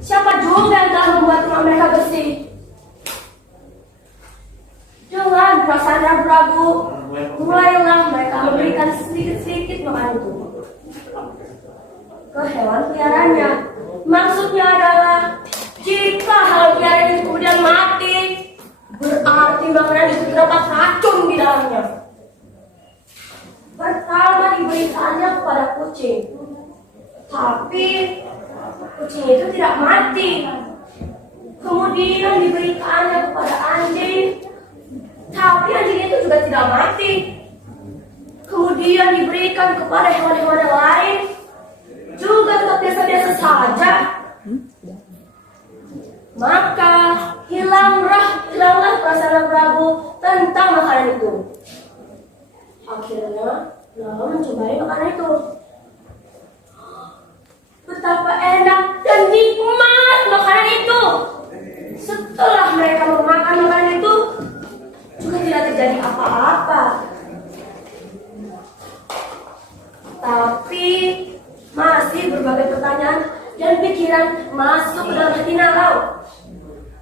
Siapa juga yang telah membuat rumah mereka bersih? Dengan perasaan ragu-ragu, mulailah mereka memberikan sedikit-sedikit makan itu ke hewan peliharaannya. Maksudnya adalah jika hewan peliharaan itu kemudian mati, berarti makanan itu terdapat racun di dalamnya. Pertama diberikannya kepada kucing, tapi kucing itu tidak mati. Kemudian diberikannya kepada anjing, tapi anjing itu juga tidak mati. Kemudian diberikan kepada hewan-hewan yang lain, juga tetap biasa-biasa saja. Maka hilanglah perasaan ragu tentang makanan itu. Akhirnya Nala mencobai makanan itu. Betapa enak dan nikmat makanan itu. Setelah mereka memakan makanan itu, juga tidak terjadi apa-apa. Tapi masih berbagai pertanyaan dan pikiran masuk ke dalam hati Nalau.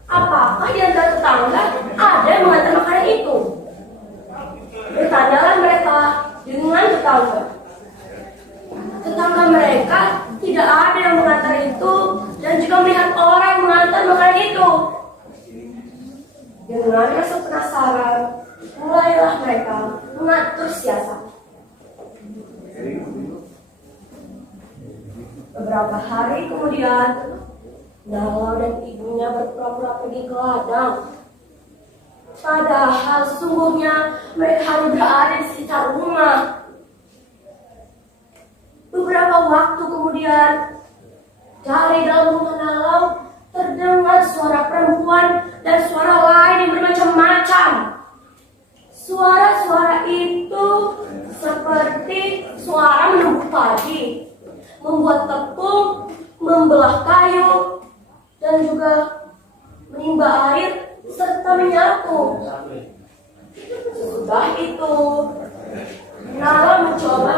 Apakah di antara tetangga ada yang mengantar makanan itu? Bertanyalah mereka dengan tetangga. Tetangga mereka tidak ada yang mengantar itu dan juga melihat orang mengantar makanan itu. Dengan rasa penasaran, mulailah mereka mengatur siasat. Beberapa hari kemudian, Nala dan ibunya berpura-pura pergi ke ladang. Padahal sesungguhnya mereka hanya berada di sekitar rumah. Beberapa waktu kemudian, dari dalam rumah Nalau terdengar suara perempuan dan suara lain yang bermacam-macam. Suara-suara itu seperti suara menumbuk padi, membuat tepung, membelah kayu, dan juga menimba air serta menyapu. Sesudah itu, Nala mencoba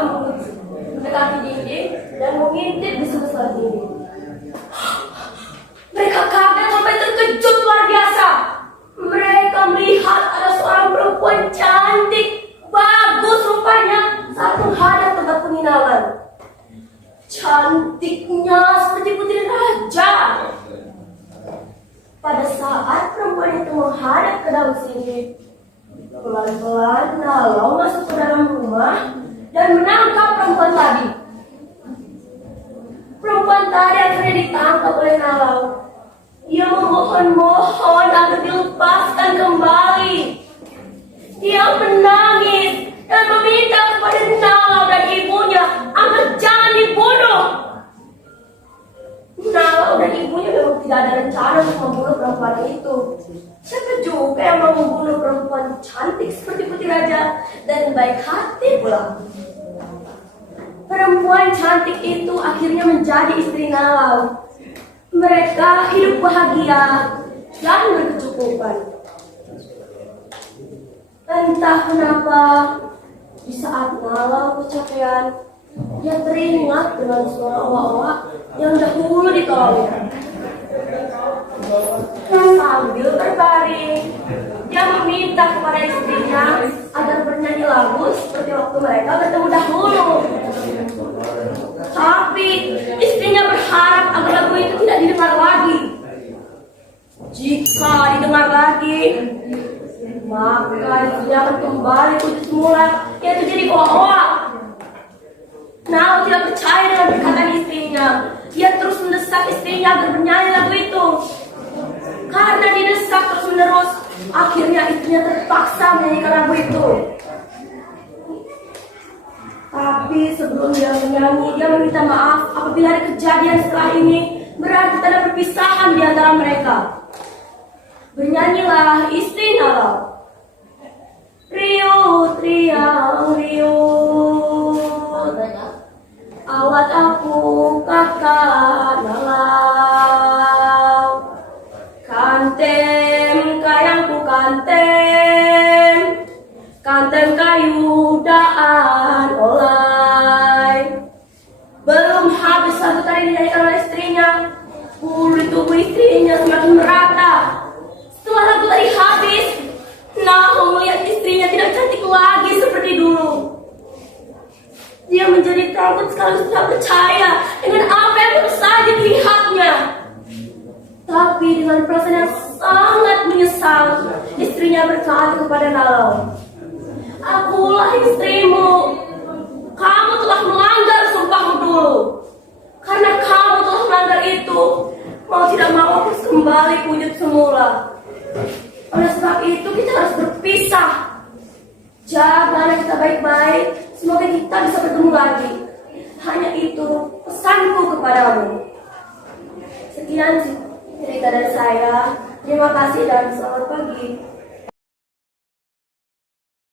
mendekati dinding dan mengintip di sebesar dinding. Mereka kaget sampai terkejut luar biasa. Mereka melihat ada seorang perempuan cantik, bagus rupanya, saat menghadap tempat penginapan. Cantiknya seperti putri raja. Pada saat perempuan itu menghadap ke dalam sini, pelan-pelan Nalau masuk ke dalam rumah dan menangkap perempuan tadi. Perempuan tadi akhirnya ditangkap oleh Nalau. Dia memohon-mohon agar dilepaskan kembali. Dia menangis dan meminta kepada Nalau dan ibunya agar jangan dibunuh. Nalau dan ibunya memang tidak ada rencana untuk membunuh perempuan itu. Siapa juga yang mau membunuh perempuan cantik seperti putri raja dan baik hati pula. Perempuan cantik itu akhirnya menjadi istri Nalau. Mereka hidup bahagia dan berkecukupan. Entah kenapa, di saat Nalau kecapean, dia teringat dengan suara oa-oa yang dahulu ditolongnya. Sambil berbaring, dia meminta kepada istrinya agar bernyanyi lagu seperti waktu mereka bertemu dahulu. Tapi istrinya berharap agar lagu itu tidak didengar lagi. Jika didengar lagi, maka istrinya akan kembali wujud semula, yaitu jadi oa-oa. Nalau tidak percaya dengan perkataan istrinya. Dia terus mendesak istrinya agar bernyanyi lagu itu. Karena didesak terus-menerus, akhirnya istrinya terpaksa menyanyikan lagu itu. Tapi sebelum dia menyanyi, dia meminta maaf apabila ada kejadian setelah ini berarti ada perpisahan di antara mereka. Bernyanyilah istri Nalau. Riut, riang, riut, awat aku kakak Nalau. Kantem kayangku kantem, kantem kayu daan olai. Belum habis lagu tadi dinyanyikan oleh istrinya, kulit tubuh istrinya semakin merata. Setelah lagu tadi habis, Nahum melihat istrinya tidak cantik lagi seperti dulu. Dia menjadi takut sekali, tidak percaya dengan apa yang baru saja dilihatnya. Tapi dengan perasaan yang sangat menyesal, istrinya berkata kepada Nahum, "Akulah istrimu. Kamu telah melanggar sumpahmu dulu. Karena kamu telah melanggar itu, mau tidak mau aku kembali ke wujud semula. Oleh sebab itu kita harus berpisah. Jaga kita baik-baik, semoga kita bisa bertemu lagi. Hanya itu pesanku kepadamu." Sekian cerita dari saya. Terima kasih dan selamat pagi.